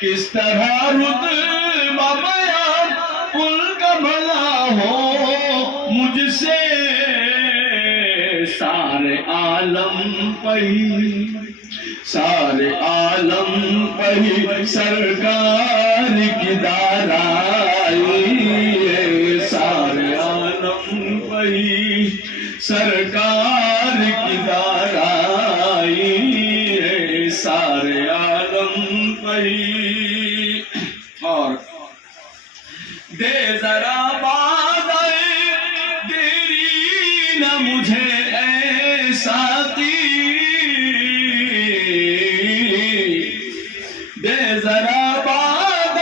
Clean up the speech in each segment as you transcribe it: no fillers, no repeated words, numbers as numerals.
کس طرح رتبہ بیان ان کا بھلا ہو مجھ سے سارے عالم پہی سارے عالم پہی سرکار کی دارائی سارے عالم پہی سرکار کی دارائی سارے عالم پہی اور دے ذرا باد دیری نہ مجھے اے ساقی دے ذرا باد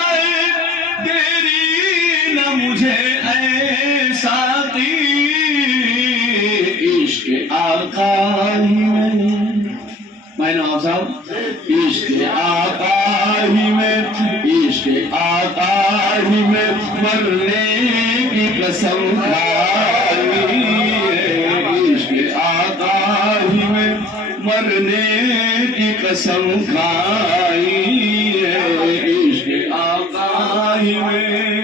دیری نہ مجھے اے ساقی عشق آقا میں نام صاحب عشق آقا ہی میں عشق آقا ہی میں مرنے کی قسم کھائی عشق آقا ہی میں مرنے کی قسم کھائی عشق آقا ہی میں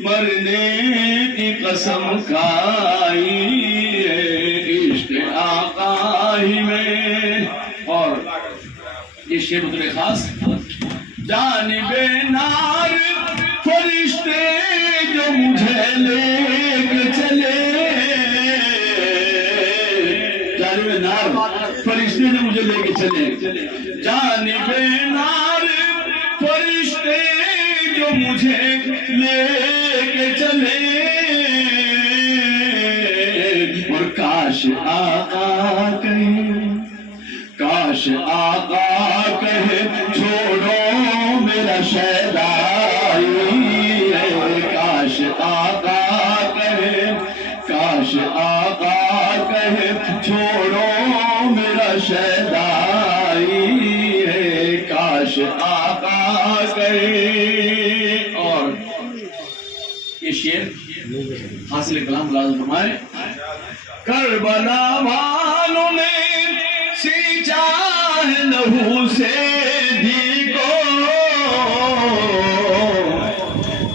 مرنے کی قسم کھائی عشق آقا ہی میں اور یہ شعر اتنے خاص جانب نار فرشتے جو مجھے لے کے چلے جانب نار فرشتے جو مجھے لے کے چلے جانب نار فرشتے جو مجھے لے کے چلے اور کاش آقا کہیں کاش آقا کہے چھوڑو میرا شیدائی کاش آقا کہے کاش آقا کہے چھوڑو میرا شیدائی کاش آقا کہے اور یہ شعر حاصل کلام لازم فرمائے کربلا والوں نے سینچا ہے لہو سے دی کو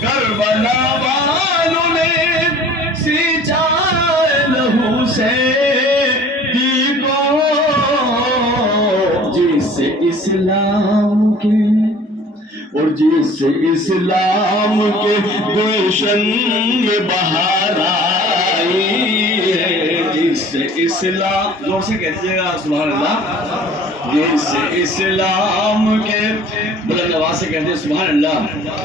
کربلا والوں نے سینچا ہے لہو سے دی کو جس سے اسلام کے اور جس سے اسلام کے گلشن میں بہار آئی جس سے اسلام زور سے کہتے گا سبحان اللہ جس سے اسلام کے بلند آواز سے کہتے ہیں سبحان اللہ